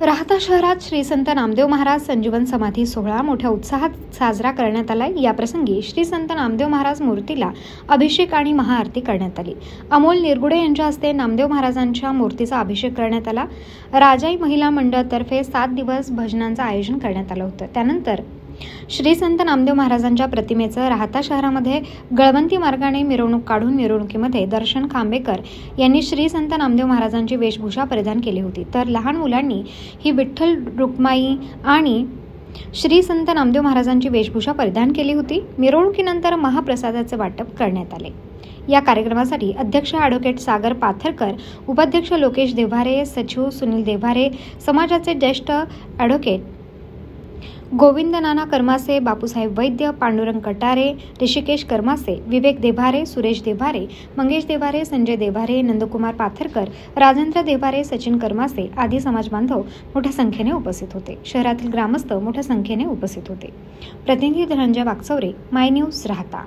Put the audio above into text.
राहता शहरात श्री संत नामदेव महाराज संजीवन समाधी सोहळा मोठ्या उत्साहात साजरा करण्यात आला। या प्रसंगी श्री संत नामदेव महाराज मूर्तीला अभिषेक आणि महाआरती करण्यात आली। अमोल निरगुडे यांच्या हस्ते नामदेव महाराजांच्या मूर्तीचा अभिषेक करण्यात आला। राजाई महिला मंडळातर्फे 7 दिवस भजनांचं आयोजन करण्यात आलं होतं। त्यानंतर श्री संत नामदेव महाराजांच्या प्रतिमेचं राहता शहरामध्ये गळवंती मार्गाने मिरवणूक काढून मिरवणुकीमध्ये दर्शन खांबेकर यांनी श्री संत नामदेव महाराजांची वेशभूषा परिधान केली होती, तर लहान मुलांनी ही विठ्ठल रुक्माई आणि श्री संत नामदेव महाराजांची वेशभूषा परिधान केली होती। मिरवणुकीनंतर महाप्रसादाचे वाटप करण्यात आले। या कार्यक्रमासाठी अध्यक्ष ॲडव्होकेट सागर पाथरकर, उपाध्यक्ष लोकेश देव्हारे, सचिव सुनील देव्हारे, समाजाचे ज्येष्ठ ॲडव्होकेट गोविंद नाना करमासे, बापूसाहेब वैद्य, पांडुरंग कटारे, ऋषिकेश करमासे, विवेक देव्हारे, सुरेश देव्हारे, मंगेश देव्हारे, संजय देव्हारे, नंदकुमार पाथरकर, राजेंद्र देव्हारे, सचिन करमासे आदी समाज बांधव मोठ्या संख्येने उपस्थित होते। शहरातील ग्रामस्थ मोठ्या संख्येने उपस्थित होते। प्रतिनिधी धनंजय वाकचौरे, माय न्यूज, राहता।